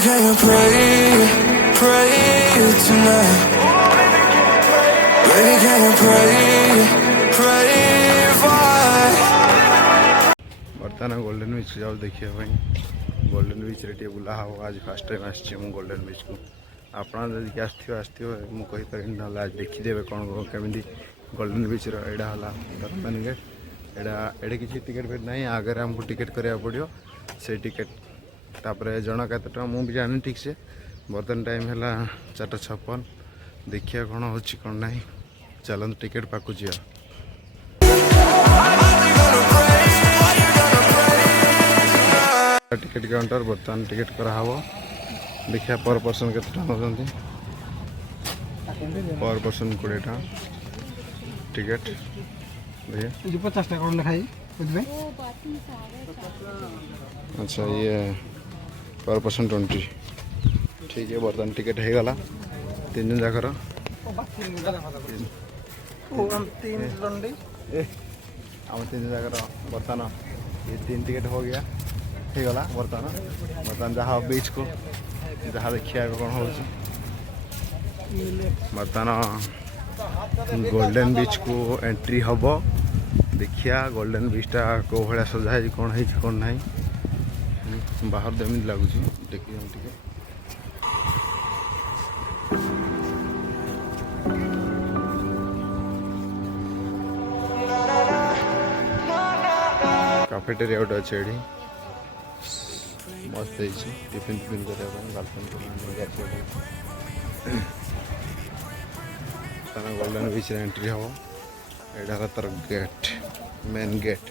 can you pray, pray tonight? Baby, can you pray, pray why? बर्तमान golden beach जाओ देखिए भाई golden beach रे बुला हाँ आज फास्ट टाइम आसी गोल्डन बीच को आपड़ जब आसथिर मुझे आज देखीदे कौन कमी गोल्डन बीच रहा बर्तमान गेट एडे किसी टिकेट फेट ना आगे आमको टिकेट करा पड़ो से टिकेट तापर जन के मुझे जानी ठीक से बर्तमान टाइम है 4:56 देखिए कौन हो कौन ना चलते टिकेट पाक जा टिकेट काउंटर बर्तमान टिकेट कराव देखिए पर पर्सन के पर पर्सन 20 टाँग टिकेट जो 50 टाका लिखाई अच्छा ये पर पर्सन 20 ठीक है बर्तमान टिकेट हो गला 3 दिन जाकर आम 3 दिन जाकर बर्तमान ये 3 टिकेट हो गया हो गला बर्तमान जहाँ बीच को जहाँ देखिए कौन हो बर्तमान गोल्डन बीच को एंट्री हम देखिया गोल्डन बीचटा कौ भाया सजा है कौन है कौन ना बाहर तो एमती लगुच देखिए काफेटेरिया गोटे अच्छे ये मस्त टिफिन फिफिन करने गोल्डन बीच एंट्री हम यहाँ तार गेट मेन गेट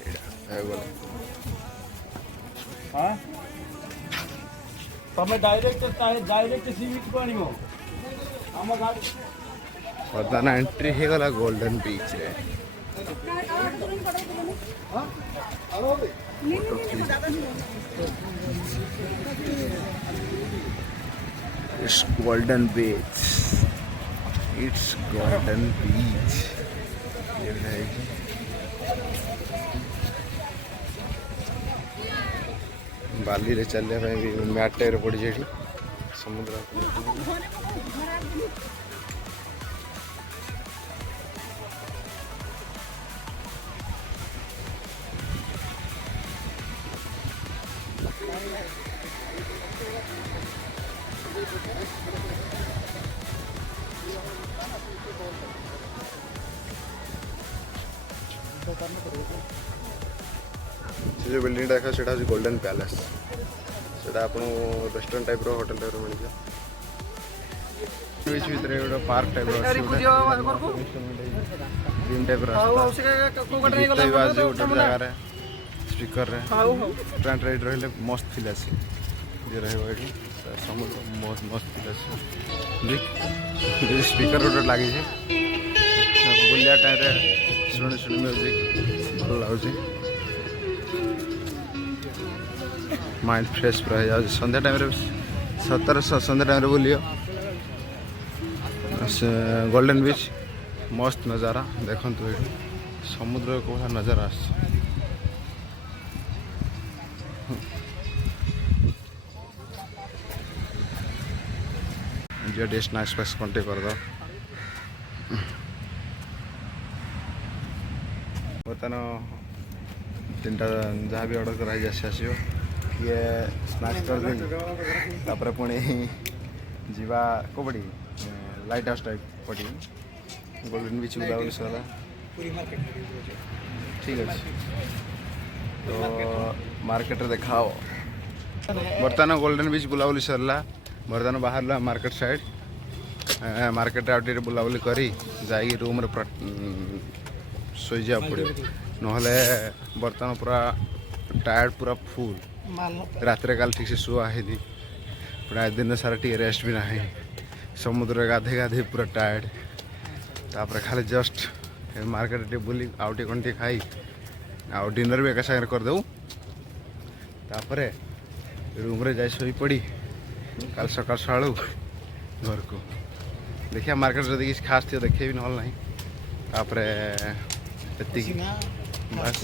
बर्तमान एंट्री हो गला गोल्डन बीच रे It's golden beach. It's golden beach. ये है बाली रे चलने पे भी मैट रे पड़ी जेठी समुद्र से जो बिल्डिंग देखा से गोल्डन पैलेस से रेस्टोरेंट टाइप होटल टाइप मिल जाए बीच भीतर गोटे पार्क टाइप ग्रीन टाइप गोटे जगार स्पीकर फ्रंट राइड रही मस्त फिल आसी ये रही समुद्र मस्त मस्त फिल आसी स्पीकर गोटे लगी बुलिया टाइम शुणी शुणी म्यूजिक भल लगुच माइंड फ्रेश पूरा हो संध्या टाइम संध्या टाइम बुलियो गोल्डन बीच मस्त नज़ारा देखु ये समुद्र को नज़ारा आस स्नैक्स फैक्स कंटे कर दो बर्तमान 3टा जहाँ भी ऑर्डर कराई आसो ये स्नैक्स कर तापर पुणी जीवा को पड़ी लाइट हाउस टाइप पड़ी गोल्डन बीच बुलाबुली सरला ठीक अच्छे तो मार्केट देखा बर्तमान गोल्डन बीच बुलाबुली सरला बर्तमान बाहर मार्केट साइड मार्केट आउट बुलाबुली करी जाई रूम शोई जा पड़ो ना बर्तमान पूरा टायर्ड पूरा फुल रात कल ठीक से शुआ है पूरा दिन सारा टी रेस्ट भी ना समुद्र गाधे गाधे पूरा टायर्ड तापर खाली जस्ट मार्केट बुली आउ टे कौन टे खाई आउ डिनर भी एक सागर करदे तापर रूम रे जाई सोई पड़ी कल सकाल सकाळू घर को देखिए मार्केट जब किसी खास थी देखे भी ना तापर बस